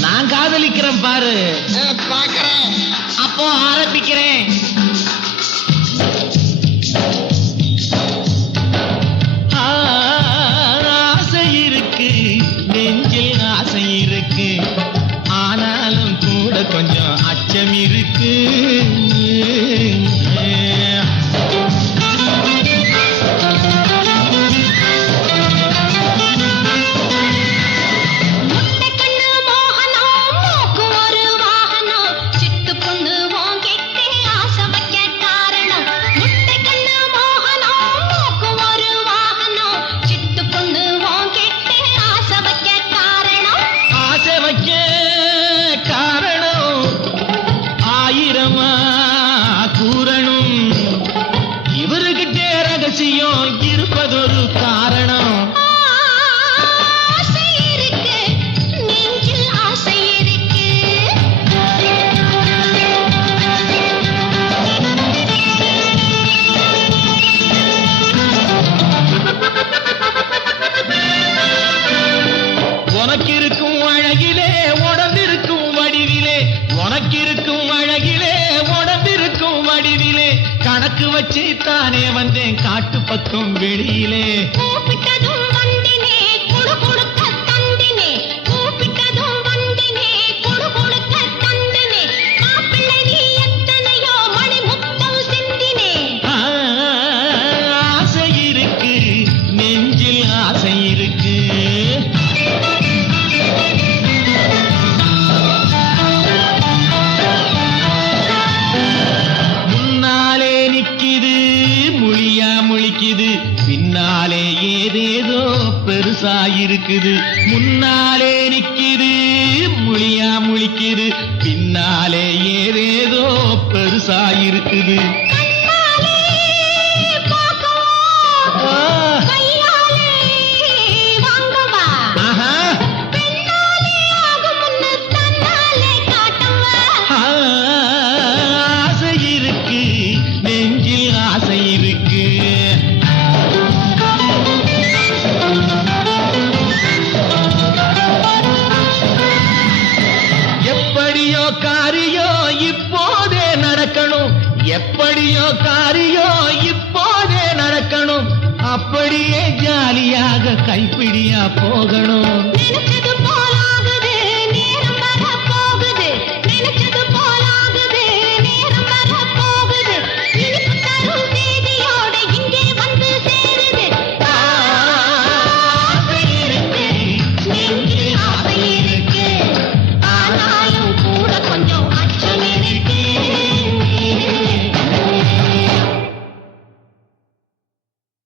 நான் காதலிக்கிறேன் பாரு. பாக்குறேன் அப்போ ஆரம்பிக்கிறேன். வாக்கிருக்கும் அழகிலே உடம்பிருக்கும் வடிவிலே. கணக்கு வச்சு தானே வந்தேன் காட்டு பக்கம் வெளியிலே தெரியுது பின்னாலே ஏதேதோ பெருசாயிருக்குது. முன்னாலே நிக்கிது முழியா முழிக்குது. பின்னாலே ஏதேதோ பெருசாயிருக்குது. நெஞ்சில் ஆசை இருக்கு. எப்படியோ காரியோ இப்போதே நடக்கணும். அப்படியே ஜாலியாக கைப்பிடியா போகணும்.